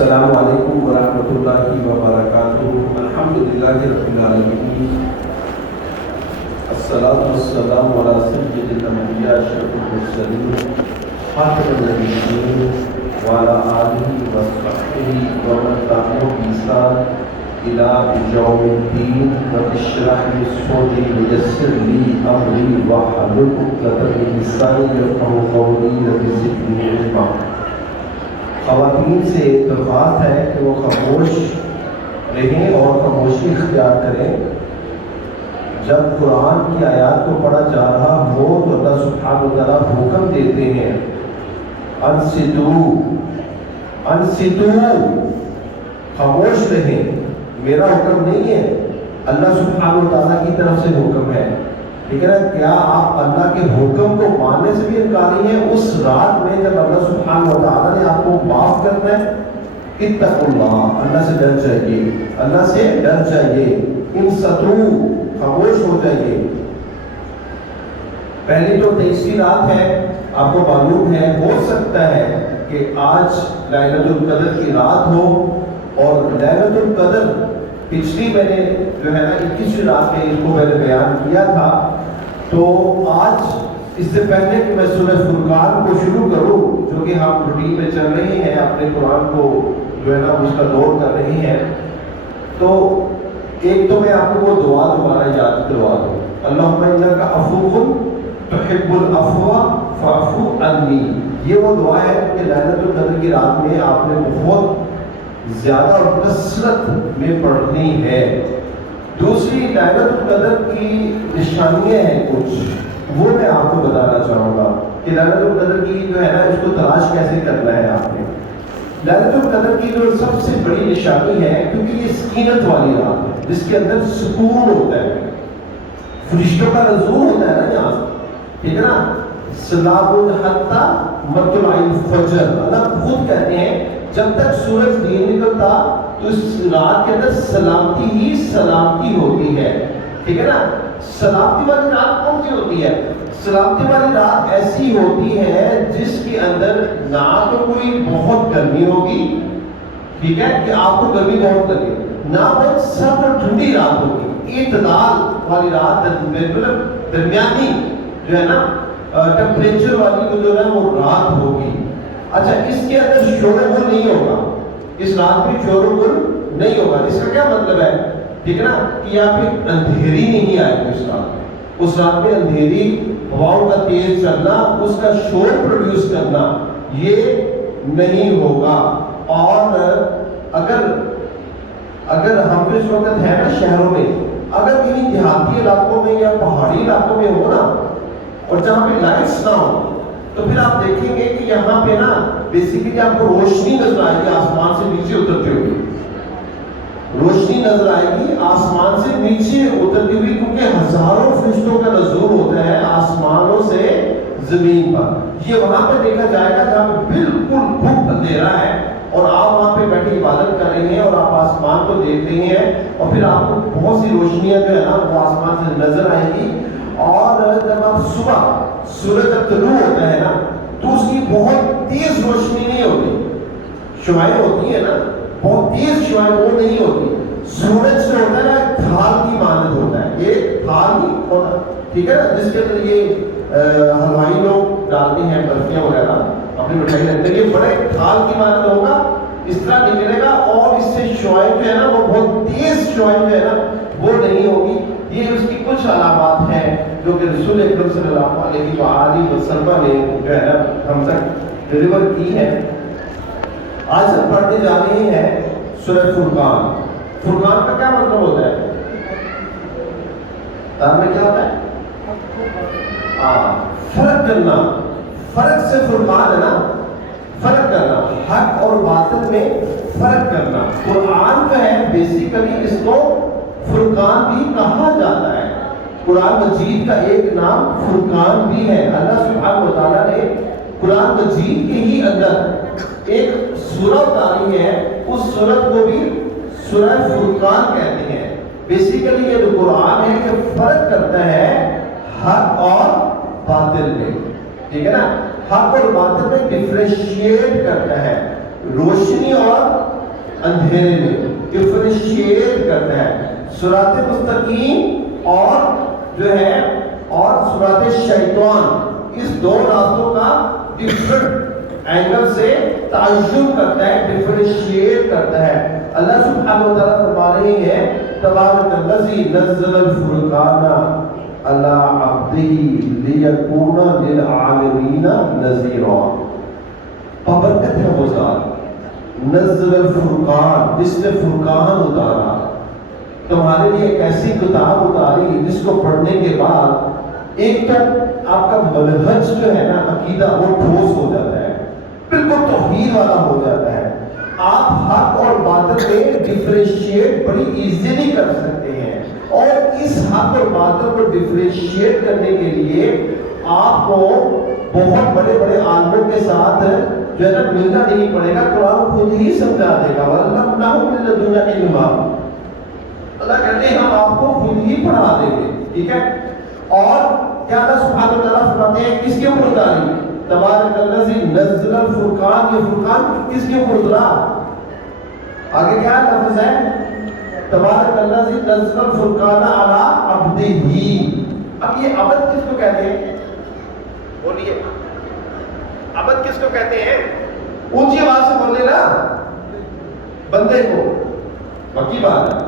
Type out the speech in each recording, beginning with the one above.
السلام علیکم ورحمۃ اللہ وبرکاتہ۔ الحمدللہ رب العالمین، الصلاۃ والسلام علی سید الانبیاء اشرف المرسلین خاتم النبیین وعلی آلہ وصحبہ ومن تبعهم بإحسان الی یوم الدین۔ رب اشرح لی صدری ویسر لی امری واحلل عقدۃ من لسانی یفقہوا قولی، رب زدنی علما۔ خواتین سے درخواست ہے کہ وہ خاموش رہیں اور خاموشی اختیار کریں۔ جب قرآن کی آیات کو پڑھا جا رہا ہو تو اللہ سبحانہ وتعالیٰ حکم دیتے ہیں انصتو، خاموش رہیں۔ میرا حکم نہیں ہے، اللہ سبحانہ وتعالیٰ کی طرف سے حکم ہے، ٹھیک ہے نا۔ کیا آپ اللہ کے حکم کو ماننے سے بھی انکاری ہیں؟ اس رات میں جب اللہ سبحانہ وتعالیٰ نے آپ کو معاف کرنا ہے، اتقوا اللہ، اللہ سے ڈر جائیے، اللہ سے ڈر جائیے۔ انصتو، خاموش ہو جائیے۔ پہلی تو 23ویں رات ہے، آپ کو معلوم ہے، ہو سکتا ہے کہ آج لیلۃ القدر کی رات ہو، اور لیلۃ القدر پچھلی میں نے جو ہے نا 21ویں رات میں اس کو میں نے بیان کیا تھا۔ تو آج اس سے پہلے کہ میں سورہ فرقان کو شروع کروں، جو کہ ہم روٹین میں چل رہے ہیں، اپنے قرآن کو جو ہے نا اس کا دور کر رہے ہیں، تو ایک تو میں آپ کو وہ دعا دوبارہ یاد کروا دوں، اللہم انک عفو تحب العفو فاعف عنی۔ یہ وہ دعا ہے کہ لیلۃ القدر کی رات میں آپ نے بہت زیادہ اور کثرت میں پڑھنی ہے۔ دوسری لیلۃ القدر کی نشانیاں ہیں کچھ، وہ میں آپ کو بتانا چاہوں گا کہ لیلۃ القدر کی جو ہے نا اس کو تلاش کیسے کرنا ہے آپ نے۔ لیلۃ القدر کی جو سب سے بڑی نشانی ہے، کیونکہ یہ سکینت والی رات ہے جس کے اندر سکون ہوتا ہے، فرشتوں کا نزول ہوتا ہے نا یہاں، ٹھیک ہے نا۔ سلام حتی مطلع الفجر، اللہ خود کہتے ہیں جب تک سورج نہیں نکلتا تو اس رات کے اندر سلامتی ہی سلامتی ہوتی ہے، ٹھیک ہے نا۔ سلامتی والی رات کون سی ہوتی ہے؟ سلامتی والی رات ایسی ہوتی ہے جس کے اندر نہ تو کوئی بہت گرمی ہوگی، ٹھیک ہے کہ آپ کو گرمی بہت لگے، نہ بہت سرد اور ٹھنڈی رات ہوگی، اعتدال والی رات، مطلب درمیانی جو ہے نا ٹمپریچر والی جو ہے وہ رات ہوگی۔ اچھا، اس کے اندر شور و غل نہیں ہوگا، اس رات میں شور و غل نہیں ہوگا۔ اس کا کیا مطلب ہے، ٹھیک ہے نا، کہ یہاں پہ اندھیری نہیں آئے گی اس رات میں۔ اس رات میں اندھیری، ہواؤں کا تیز چلنا، اس کا شور پروڈیوس کرنا، یہ نہیں ہوگا۔ اور اگر ہم اس وقت ہے نا شہروں میں، اگر کہیں دیہاتی علاقوں میں یا پہاڑی علاقوں میں ہو نا، اور جہاں پہ لائٹس نہ ہو، تو پھر آپ دیکھیں گے کہ یہاں پہ نا بیسیکلی آپ کو روشنی نظر آئے گی آسمان سے نیچے اترتی ہوئی، روشنی نظر آئے گی آسمان سے نیچے اترتی ہوئی، کیونکہ ہزاروں فرشتوں کا نزول ہوتا ہے آسمانوں سے زمین پر۔ یہ وہاں پہ دیکھا جائے گا جہاں پہ بالکل گھپ اندھیرا ہے، اور آپ وہاں پہ بیٹھے عبادت کر رہے ہیں اور آپ آسمان کو دیکھ رہے ہیں، اور پھر آپ کو بہت سی روشنیاں جو ہے نا وہ آسمان سے نظر آئیں گی۔ اور جب آپ صبح سورج جب طلوع ہوتا ہے نا تو اس کی بہت تیز روشنی نہیں ہوتی، شعاعیں ہوتی ہیں نا بہت تیز شعاعیں، وہ نہیں ہوتی۔ سورج جو ہوتا ہے نا ایک تھال کی مانند ہوتا ہے، یہ تھال ہی ہوتا، ٹھیک ہے نا، جس کے اندر یہ ہلوائی لوگ ڈالتے ہیں برفیاں وغیرہ اپنی مٹھائی رکھتے ہیں، یہ بڑے تھال کی مانند ہوگا، اس طرح نکلے گا، اور اس سے شعاعیں جو ہے نا وہ بہت تیز شعاعیں جو ہے نا وہ نہیں ہوگی۔ یہ اس کی کچھ علامات ہیں جو کہ رسول اکرم صلی اللہ علیہ وآلہ وسلم نے جو ہے نا ہم تک ڈیلیور کی ہے۔ آج ہم پڑھنے جا رہے ہیں سورہ فرقان۔ فرقان کا کیا مطلب ہوتا ہے؟ تار میں کیا ہوتا ہے؟ فرق کرنا، فرق سے فرقان ہے نا، فرق کرنا، حق اور باطل میں فرق کرنا۔ قرآن کا ہے بیسیکلی، اس کو فرقان بھی کہا جاتا ہے۔ قرآن مجید کا ایک نام فرقان بھی ہے۔ اللہ سبحانہ وتعالیٰ نے قرآن مجید کے ہی اندر ایک سورہ اتاری ہے، اس سورت کو بھی سورہ فرقان کہتے ہیں۔ بیسیکلی یہ جو قرآن ہے یہ فرق کرتا ہے حق اور باطل میں، ٹھیک ہے نا، حق اور باطل میں ڈفرینشیٹ کرتا ہے۔ روشنی اور اندھیرے میں ڈفرینشیٹ کرتا ہے. صراط مستقیم اور جو ہے اور صراط شیطان، اس دو راستوں کا ڈفرنٹ اینگل سے تعین کرتا ہے، ڈفرینشیٹ کرتا ہے. اللہ سبحانہ و تعالیٰ فرما رہے ہیں تبارک الذی نزل الفرقان علی عبدہ لیکون للعالمین نذیرا. بابرکت ہے وہ ذات نزل الفرقان، جس نے فرقان اتارا، تمہارے لیے ایک ایسی کتاب اتاری جس کو پڑھنے کے بعد ایک تو آپ کا منہج جو ہے نا عقیدہ وہ ٹھوس ہو جاتا ہے، بالکل توحید والا ہو جاتا ہے. آپ حق اور باطل میں ڈفرینشیٹ بڑی ایزیلی کر سکتے ہیں، اور اس حق اور باطل کو ڈفرینشیٹ کرنے کے لیے آپ کو بہت بڑے بڑے عالموں کے ساتھ جو ہے نا ملنا نہیں پڑے گا. قرآن خود ہی سمجھا دے گا وَعَلَّمْنَاهُ مِن لَدُنَّا عِلْمًا. اللہ کہتے ہیں ہم آپ کو خود ہی پڑھا دیں گے. ٹھیک ہے. اور کیا اللہ سبحانہ و تعالیٰ فرماتے ہیں کس کے اوپر اتاری؟ تبارک الذی نزل الفرقان. یہ فرقان کس کے اوپر اترا؟ آگے کیا لفظ ہے؟ تبارک الذی نزل الفرقان علی عبدہ. اب یہ عبد کس کو کہتے ہیں؟ بولیے عبد کس کو کہتے ہیں؟ اونچی آواز سے بولے نا، بندے کو. پکی بات ہے،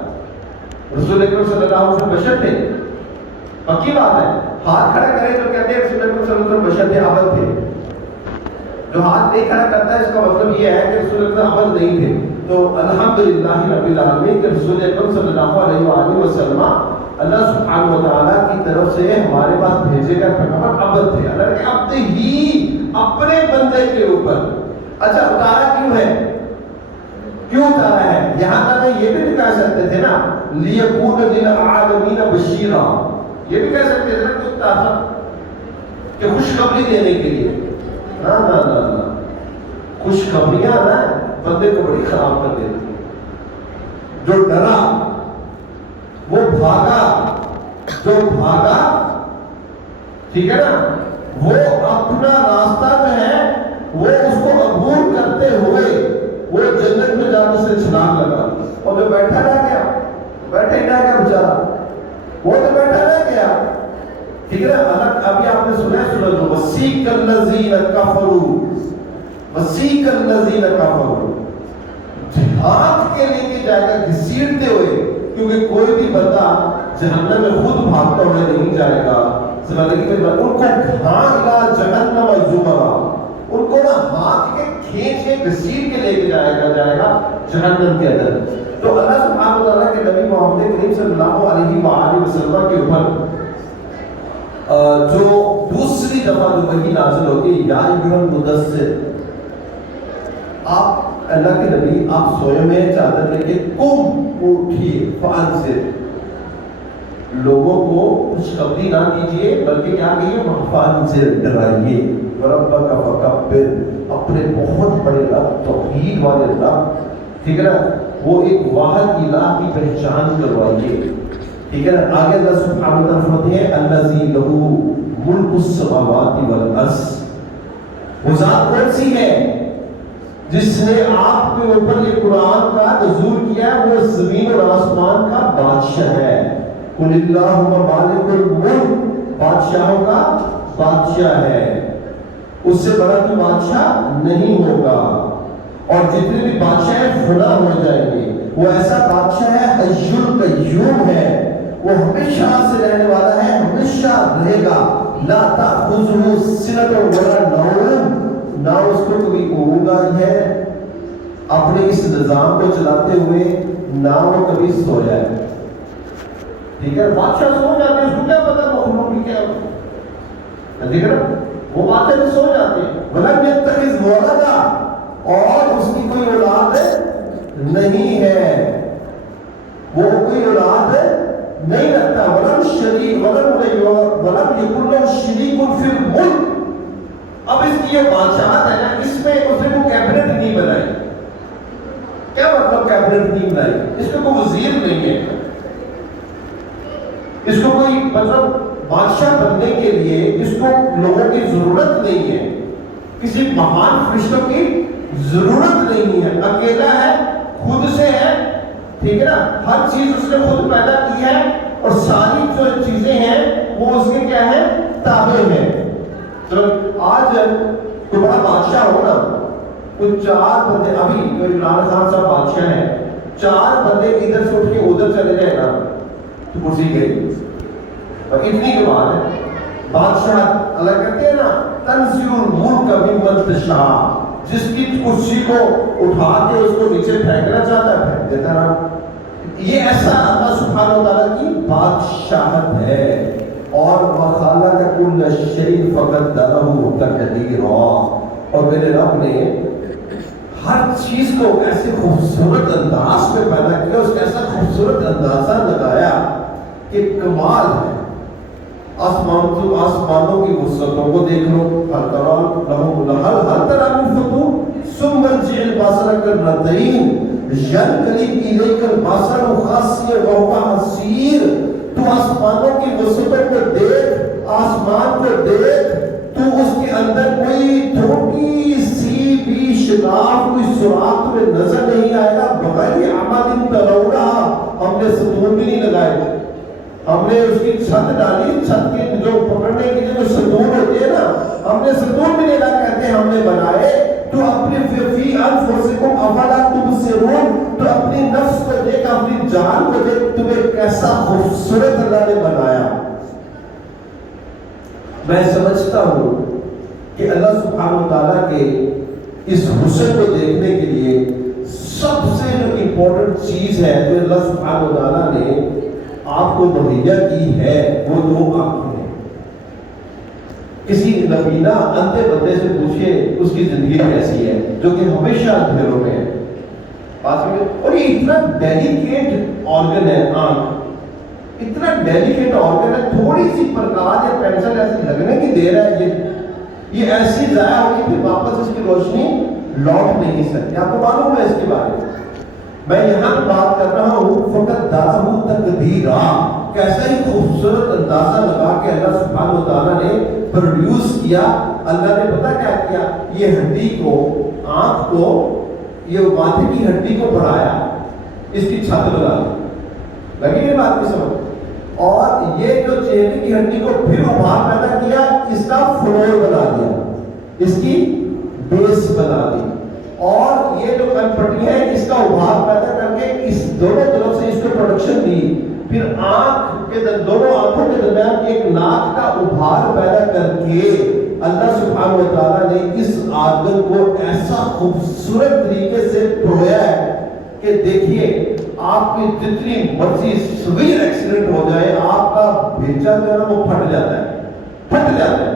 رسول اکرم صلی اللہ علیہ وسلم بشر تھے، پکی بات ہے. ہاتھ کھڑا کرے تو کہتے ہیں رسول اکرم صلی اللہ علیہ وسلم بشر تھے، عبد تھے. جو ہاتھ نہیں کھڑا کرتا ہے اس کا مطلب یہ ہے کہ رسول اکرم عبد نہیں تھے. تو الحمدللہ رب العالمین کہ رسول اکرم صلی اللہ علیہ وآلہ وسلم اللہ سبحانہ و تعالیٰ کی طرف سے ہمارے پاس بھیجے گئے پیغمبر عبد تھے. اللہ کے عبد ہی اپنے بندے کے اوپر. اچھا اتارا کیوں ہے؟ کیوں اتارا ہے؟ یہاں تک یہ بھی دکھا سکتے تھے نا لیکون للعالمین بشیرا. یہ بھی کہہ سکتے تھے نا کچھ تازہ کہ خوشخبری دینے کے لیے. نا نا نا نا خوشخبریاں نا بندے کو بڑی خراب کر دیتی. جو ڈرا وہ بھاگا، جو بھاگا ٹھیک ہے نا وہ اپنا راستہ جو ہے وہ اس کو عبور کرتے ہوئے وہ جنت میں جانے سے چھلانگ لگا. اور جو بیٹھا رہ گیا بیٹھے ہی رہ گیا بیچارہ، وہ تو بیٹھا رہ گیا. ٹھیک ہے نا. الگ ابھی آپ نے سنا ہے سورۃ وسیق الذین کفروا، وسیق الذین کفروا جہاد کے لے کے جائے گا گھسیٹتے ہوئے، کیونکہ کوئی بھی بندہ جہنم میں خود بھاگتا ہوئے نہیں جائے گا. ان کو گھانا جہنم زمرا، ان کو نا ہاتھ کے کھینچ کے گھسیٹ کے لے کے جائے گا جہنم کے اندر. تو اللہ سبحانہ و تعالیٰ کے نبی محمد کریم صلی اللہ علیہ وآلہ وسلم کے اوپر جو دوسری دفعہ جو وحی نازل ہوتی ہے یا ایھا المدثر، آپ اللہ کے نبی آپ سوئے میں چادر لے کے قم اٹھیے فانذر، لوگوں کو خوشخبری نہ دیجیے بلکہ کیا کہیے فانذر، ڈرائیے. ربک فکبر، اپنے بہت بڑے رب توحید والے رب ٹھیک ہے نا وہ ایک واحد الہ کی پہچان کروائیے. ٹھیک ہے نا. آگے اللہ سبحانہ و تعالیٰ فرماتے ہیں الذی لہ ملک السماوات والارض. وہ ذات کون سی ہے جس نے آپ کے اوپر یہ قرآن کا نزول کیا؟ وہ زمین اور آسمان کا بادشاہ ہے. قل اللہم مالک الملک، بادشاہوں کا بادشاہ ہے، اس سے بڑا کوئی بادشاہ نہیں ہوگا. اور جتنے بھی بادشاہ فنا ہو جائیں گے. وہ ایسا بادشاہ ہے حی القیوم ہے، وہ ہمیشہ سے رہنے والا ہے، ہمیشہ رہے گا. لا تأخذہ سنۃ ولا نوم، نہ اس کو کبھی اونگ آئی ہے اپنے اس نظام کو چلاتے ہوئے، نہ وہ کبھی سو جائے. ٹھیک ہے. بادشاہ سو جاتے ہیں، اس کو کیا پتا مخلوق کی کیا ٹھیک ہے نا. وہ بادشاہ سو جاتے ہیں. ولم یتخذ ولدا، اور اس کی کوئی اولاد نہیں ہے، وہ کوئی اولاد نہیں رکھتا. ولم شریک ولم یکن لہ شریک فی الملک. اب اس کی یہ بادشاہت ہے نا، اس میں اس نے کوئی کیبنٹ نہیں بنائی. کیا مطلب کیبنٹ نہیں بنائی؟ اس میں کوئی وزیر نہیں ہے، اس کو کوئی مطلب بادشاہ بننے کے لیے اس کو لوگوں کی ضرورت نہیں ہے، کسی مہان فرشتوں کی ضرورت نہیں ہے، اکیلا ہے، خود سے ہے، ٹھیک ہے نا، ہر چیز اس نے خود پیدا کی ہے اور ساری جو چیزیں ہیں وہ اس کے کیا ہے، تابع ہیں۔ چلو آج کوئی بڑا بادشاہ ہو نا، کچھ 4 بندے، ابھی جو عمران خان صاحب بادشاہ ہیں، 4 بندے ادھر سے اٹھ کے ادھر چلے جائے نا تو کرسی گئی، اور اتنی کے بعد ہے بادشاہ، اللہ کہتے ہیں نا تنزل الملک ممن تشاء، جس کی کرسی کو اٹھا کے اس کو نیچے پھینکنا چاہتا ہے پھینک دیتا ہے۔ یہ ایسا اللہ سبحانہ و تعالیٰ کی بادشاہت ہے۔ اور وَخَلَقَ كُلَّ شَيْءٍ فَقَدَّرَهُ تَقْدِيرًا، اور میرے رب نے ہر چیز کو ایسے خوبصورت انداز میں پیدا کیا، اس کا ایسا خوبصورت اندازہ لگایا کہ کمال ہے۔ آسمانوں کی وسعتوں کو دیکھ لو، ہر طرح من فطور ثم ارجع البصر كرتين ينقلب اليك البصر خاسئا وهو حسير۔ تو آسمانوں کی وسعتوں کو دیکھ، آسمان کو دیکھ، تو اس کے اندر کوئی تھوڑی سی بھی شگاف، کوئی سوراخ تمہیں نظر نہیں آئے گا۔ بغیر عمل ترونها، ہم نے ستون بھی نہیں لگائے، ہم نے اس کی چھت ڈالی، چھت کے جو پکڑنے کے لیے جو ستون ہوتے ہیں نا، ہم نے ستون بھی نہیں لگا، کہتے ہیں ہم نے بنائے۔ تو اپنی فی انفسکم افلا تبصرون، تو اپنی نفس کو دیکھ، اپنی جان کو دیکھ، تمہیں کیسا خوبصورت اللہ نے بنایا۔ میں سمجھتا ہوں کہ اللہ سبحانہ وتعالیٰ کے اس حسن کو دیکھنے کے لیے سب سے جو امپورٹنٹ چیز ہے جو اللہ سبحانہ وتعالیٰ نے آپ کو مہیا کی ہے، وہ 2 آنکھیں ہیں۔ کسی نبینا اندھے بندے سے پوچھئے اس کی زندگی کیسی ہے، جو کہ ہمیشہ اندھیروں میں ہے، اور یہ اتنا ڈیلیکیٹ آرگن ہے آنکھ، اتنا ڈیلیکیٹ آرگن ہے، تھوڑی سی پرکاش یا پینسل ایسی لگنے کی دیر ہے، یہ ایسی ضائع ہوگی پھر واپس اس کی روشنی لوٹ نہیں سکتی۔ آپ کو معلوم ہے اس کے بارے میں؟ میں یہاں بات کر رہا ہوں فَقَدَّرَهُ تَقْدِيرًا، کیسا ہی خوبصورت اندازہ لگا کے اللہ سبحانہ و تعالیٰ نے پروڈیوس کیا۔ اللہ نے پتہ کیا کیا، یہ ہڈی کو، آنکھ کو، یہ ماتھے کی ہڈی کو بڑھایا، اس کی چھت بنا دی، لگی میری بات کی سمجھ، اور یہ جو چہرے کی ہڈی کو پھر ابھار پیدا کیا، اس کا فلور بنا دیا، اس کی بیس بنا دی، اور یہ جو کن پٹی ہے اس کا ابھار پیدا کر کے اس دونوں طرف سے اس کو پروڈکشن دی، پھر آنکھ کے دونوں آنکھوں کے درمیان ایک ناک کا ابھار پیدا کر کے اللہ سبحانہ و تعالیٰ نے اس آدم کو ایسا خوبصورت طریقے سے پرویا ہے کہ دیکھیے آپ کی جتنی مرضی سویر ایکسیڈنٹ ہو جائے، آپ کا بھیجا جو ہے وہ پھٹ جاتا ہے، پھٹ جاتا ہے۔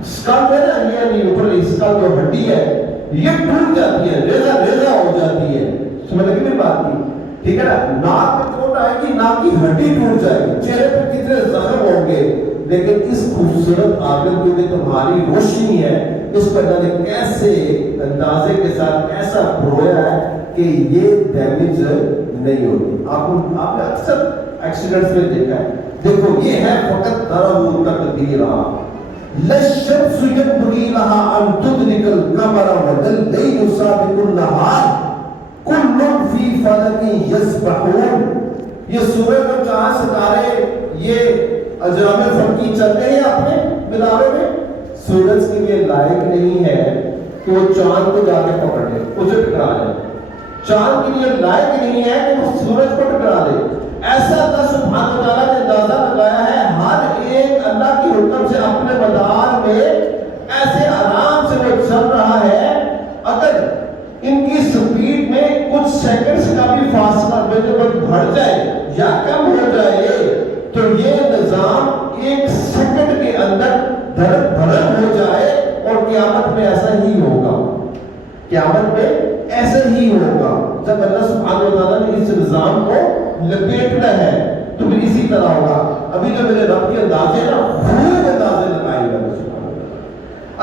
اسکل ہے نا، یہ نہیں اوپر اسکل جو ہڈی ہے یہ ٹوٹ جاتی ہے، ریزہ ریزہ ہو جاتی ہے، سمجھ لگی میری بات کی، ٹھیک ہے نا، ناک میں چوٹ آئے گی، ناک کی ہڈی ٹوٹ جائے گی، چہرے پہ کتنے زخم ہوں گے، لیکن اس خوبصورت آدم کو کہ تمہاری روشنی ہے، اس پر اللہ نے کیسے اندازے کے ساتھ ایسا پرویا ہے کہ یہ ڈیمیج نہیں ہوتی۔ آپ نے اکثر ایکسیڈنٹس میں دیکھا ہے، دیکھو یہ ہے فَقَدَّرَهُ تَقْدِيرًا۔ لَلشَّمْسُ يَنبَغِي لَهَا أَن تُدْرِكَ الْقَمَرَ وَاللَّيْلُ سَابِقُ النَّهَارِ كُلٌّ فِي فَلَكٍ يَسْبَحُونَ۔ یہ سورج اور چاند ستارے یہ اجرام فلکی چلتے ہیں اپنے مداروں میں، سورج کے لیے لائق نہیں ہے کہ وہ چاند کو جا کے پکڑ لے، اسے ٹکرا جائے، چاند کے لیے لائق نہیں ہے کہ وہ سورج کو ٹکرا دے۔ ایسا اللہ سبحانہ و تعالیٰ نے اندازہ لگایا ہے، ہر ایک اللہ کی حکم سے اپنے مدار میں ایسے آرام سے وہ چل رہا ہے، اگر ان کی سپیڈ میں کچھ سیکنڈز کا بھی فاصلہ بڑھ جائے یا کم ہو جائے تو یہ نظام 1 سیکنڈ کے اندر دھڑک بھڑک ہو جائے، اور قیامت میں ایسا ہی ہوگا، قیامت میں ایسا ہی ہوگا جب اللہ سبحانہ و تعالیٰ نے اس نظام کو لپیٹنا ہے تو پھر اسی طرح ہوگا۔ ابھی جو میرے رب کے اندازے نا خوب اندازے لگائے گا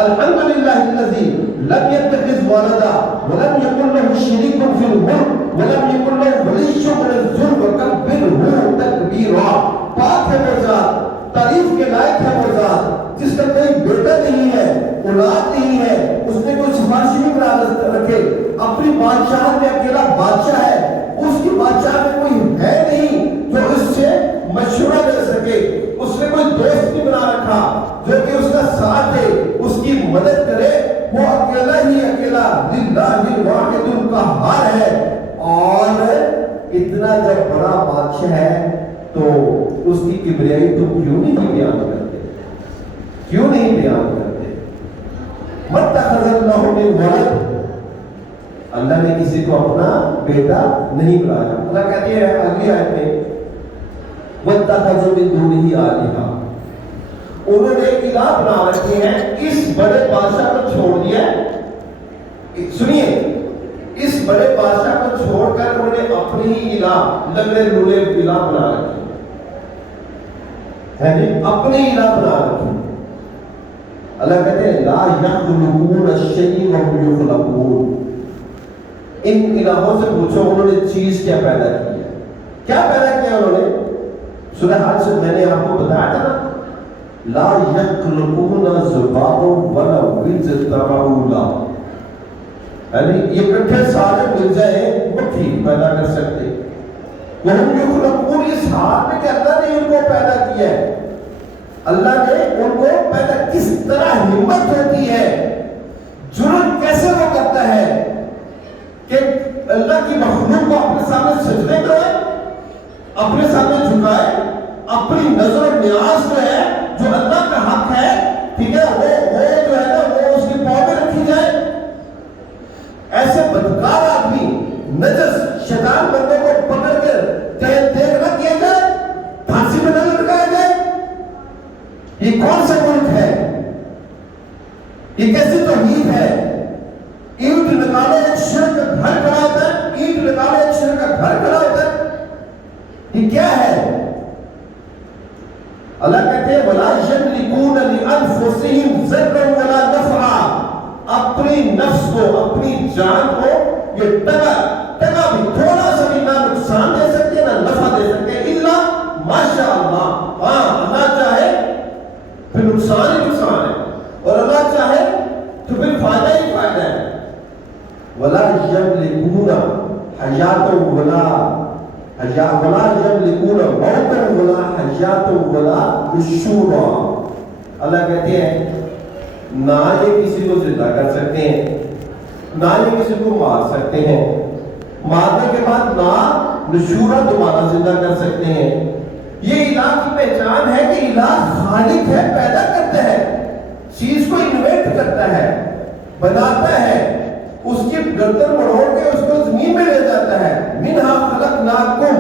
الحمدللہ الذی لم یتخذ ولدا ولم یکن له شریک فی الملک ولم یکن له ولی من الذل وکبرہ تکبیرا۔ پاک ہے وہ ذات، تعریف کے لائق ہے وہ ذات جس کا کوئی بیٹا نہیں ہے، اولاد نہیں ہے، اس نے کوئی سفارشی نہیں رکھے. اپنی بادشاہ میں اکیلا بادشاہ ہے, اس کی بادشاہ میں کوئی ہے نہیں جو اس سے مشورہ لے سکے. اس نے کوئی دوست نہیں بنا رکھا جو کہ اس کا ساتھ دے, اس کی مدد کرے. وہ اکیلا ہی اکیلا للہ الواحد القہار ہے. اور اتنا جب بڑا بادشاہ ہے تو اس کی کبریائی تو کیوں نہیں بیان کرتے, کیوں نہیں بیان کرتے؟ مَتَّخَذَ اللَّهُ مِن وَلَدٍ, اللہ نے کسی کو اپنا بیٹا نہیں بنایا. اللہ کہتے ہیں اگلی آیت میں وَاتَّخَذُوا مِن دُونِهِ آلِهَةً, انہوں نے الہ بنا رکھے ہیں اس بڑے بادشاہ کو چھوڑ دیا. سنیے, اس بڑے بادشاہ کو چھوڑ کر انہوں نے اپنی ہی الہ لگڑے لولے الہ بنا رکھے ہیں جی, اپنی الہ بنا رکھے. اللہ کہتے ہیں لا یخلقون الشیء وهم یخلقون. ان الہوں سے پوچھو انہوں نے چیز کیا پیدا کی ہے, کیا پیدا کیا انہوں نے؟ سورہ حج سے میں نے آپ کو بتایا تھا نا, لا یخلقون ذبابا ولا اجتمعوا له, یعنی یہ کٹھے سارے مل جائیں مٹھی پیدا کر سکتے. وهم یخلقون, اس حال میں کہ اللہ نے ان کو پیدا کیا ہے. اللہ نے ان کو پیدا, کس طرح ہمت ہوتی ہے, جرم کیسے وہ کرتا ہے کہ اللہ کی مخلوق کو اپنے سامنے سجدے کرے, اپنے سامنے جھکائے, اپنی نظر و نیاز جو ہے جو اللہ کا حق ہے, ٹھیک ہے, وہ جو ہے نا وہ اس کی پاؤں میں رکھی جائے. ایسے بدکار آدمی نجس شیطان بندے کو پکڑ کر دیکھ نہ کیا جائے, پھانسی میں نہ لٹکایا جائے. یہ کون سا ملک ہے, یہ کیسی توحید ہے؟ اینٹ نکالے ایک شرک کا گھر کھڑا ہوتا ہے, اینٹ نکالے ایک شرک کا گھر کھڑا ہوتا ہے. یہ کیا ہے؟ اللہ کہتے ہیں وَلَا يَمْلِكُونَ لِأَنفُسِهِمْ ضَرًّا وَلَا نَفْعًا, اپنی نفس کو, اپنی جان کو یہ ٹکا بھی تھوڑا سا بھی نہ نقصان دے سکتے نہ نفع دے سکتے الا ماشاء اللہ. ہاں, اللہ چاہے پھر نقصان ہی نقصان ہے, اور اللہ چاہے تو پھر فائدہ ہی فائدہ ہے. وَلَا يَمْلِكُونَ حَيَاةً وَلَا يَمْلِكُونَ مَوْتًا وَلَا حَيَاةً وَلَا نُشُورًا. اللہ کہتے ہیں نہ یہ کسی کو زندہ کر سکتے ہیں, نہ یہ کسی کو مار سکتے ہیں, مارنے کے بعد نہ نشورہ دوبارہ زندہ کر سکتے ہیں. یہ الہ کی پہچان ہے کہ الہ خالق ہے, پیدا کرتا ہے, چیز کو انویٹ کرتا ہے, بناتا ہے, اس کی گردن مڑوڑ کے اس کو زمین میں لے جاتا ہے. منہا خلقناکم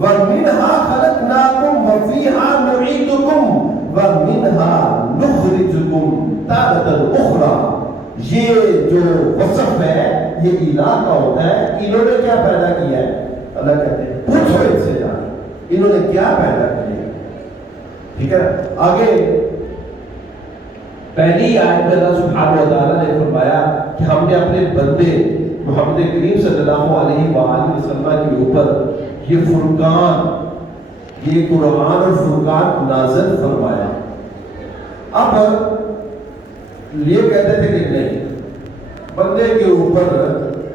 ومنہا خلقناکم وفیہا نعیدکم ومنہا نخرجکم تارۃ اخری. یہ جو وصف ہے یہ الہ کا ہوتا ہے. انہوں نے کیا پیدا کیا ہے؟ اللہ کہتے ہیں پوچھو ان سے جا انہوں نے کیا پیدا کیا. ٹھیک ہے, آگے پہلی آیت میں اللہ سبحانہ و تعالیٰ نے فرمایا کہ ہم نے اپنے بندے محمد کریم صلی اللہ علیہ وآلہ وسلم کے اوپر یہ فرقان, یہ قرآن اور فرقان نازل فرمایا. اب یہ کہتے تھے کہ نہیں, بندے کے اوپر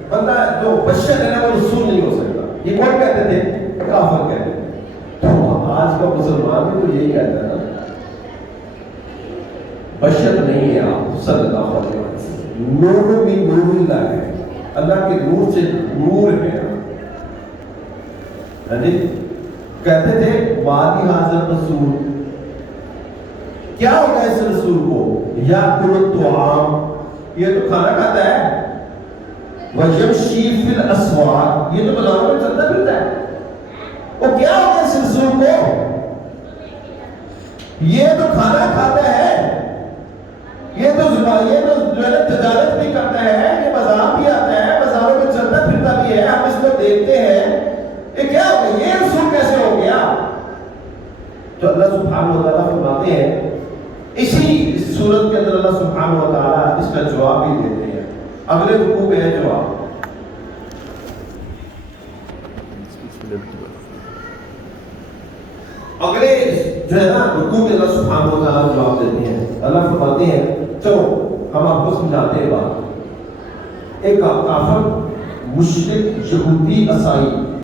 بندہ جو بشر ہے نا وہ رسول نہیں ہو سکتا. یہ کون کہتے تھے؟ کافر کہتے تھے. تو آج کا مسلمان بھی تو یہی کہتا ہے نا, بشر نہیں ہے آپ صلی اللہ علیہ وسلم, نور بھی نور اللہ ہے, اللہ کے نور سے نور ہے. کہتے تھے مالی حاضر رسول, کیا ہوگا اس رسول کو؟ یا الطعام, یہ تو کھانا کھاتا ہے, وَيَمْشِي فِي الْأَسْوَاقِ, یہ تو بازاروں میں چلتا پھرتا ہے. وہ کیا ہوگا اس رسول کو؟ یہ تو کھانا کھاتا ہے, یہ تو جو ہے تجارت بھی کرتا ہے, یہ بازار بھی آتا ہے, بازاروں میں چلتا پھرتا بھی ہے, ہم اس کو دیکھتے ہیں. یہ کیا ہو گیا, یہ رسول کیسے ہو گیا؟ تو اللہ سبحانہ و تعالیٰ فرماتے ہیں اسی صورت کے اندر اللہ سبحانہ و تعالیٰ اس کا جواب بھی دیتے ہیں. اگلے رکوع میں ہے جواب. اگلے جو ہے نا رکوع میں اللہ سبحانہ و تعالیٰ جواب دیتے ہیں. اللہ فرماتے ہیں چلو ہم آپ کو سمجھاتے ہیں بات. ایک کافر مشرک یہودی عیسائی